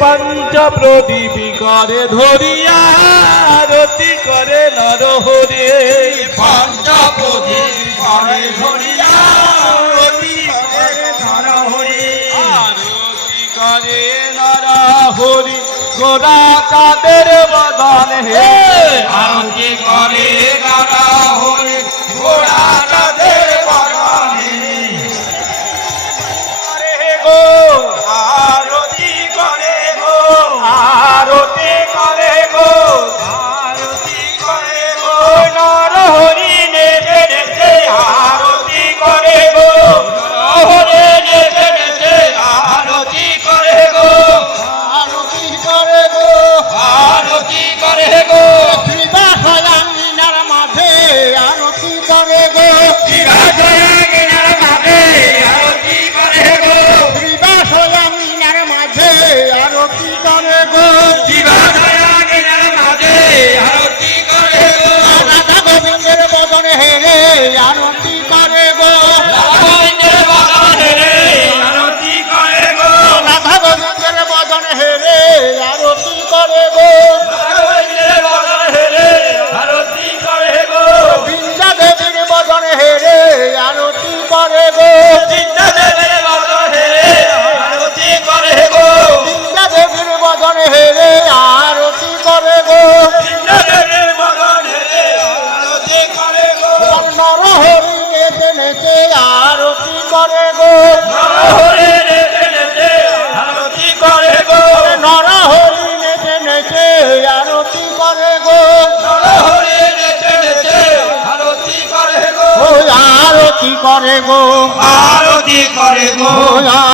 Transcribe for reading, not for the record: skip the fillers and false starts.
পঞ্চ প্রদীপ করে ধরিয়া আরতি করে নরহরি পঞ্চ প্রদীপ করে ধরিয়া আরতি করে নরহরি আরতি করে নরহরি গোরা চাঁদের বদন হে আরতি করে নরহরি গোরা চাঁদের বদনে গো আরতি করে গো আরতি করে গো আরতি করে গো নরহরি নেচে নেচে আরতি করে গো নরহরি নেচে নেচে আরতি করে গো আরতি করে গো আরতি করে গো কৃপা সয়াঙ্গিনার মাঝে আরতি করে গো শিবাজয়াগিনার মাঝে আরতি করে গো কৃপা সয়াঙ্গিনার মাঝে আরতি করে গো শিবাজয়াগিনার মাঝে আরতি করে গো রাধা গোবিন্দের বদনে হেরে আরতি করে গো গোবিন্দের বদনে রে আরতি করে গো রাধা গোবিন্দের বদনে হেরে আরতি করে গো গোবিন্দের বদনে রে আরতি করে গো বৃন্দা দেবীর বদনে হেরে আরতি করে গো চিন্তাদেবের বদনে রে আরতি করে গো বৃন্দা দেবীর বদনে হেরে আরতি করে গো চিন্তাদেবের বদনে রে আরতি করে গো নরহরি নেচে নেচে আরতি করে গো নরহরি নেচে নেচে আরতি করে গো নরহরি নেচে নেচে আরতি করে গো নরহরি নেচে নেচে আরতি করে গো ও আরতি করে গো আরতি করে গো ও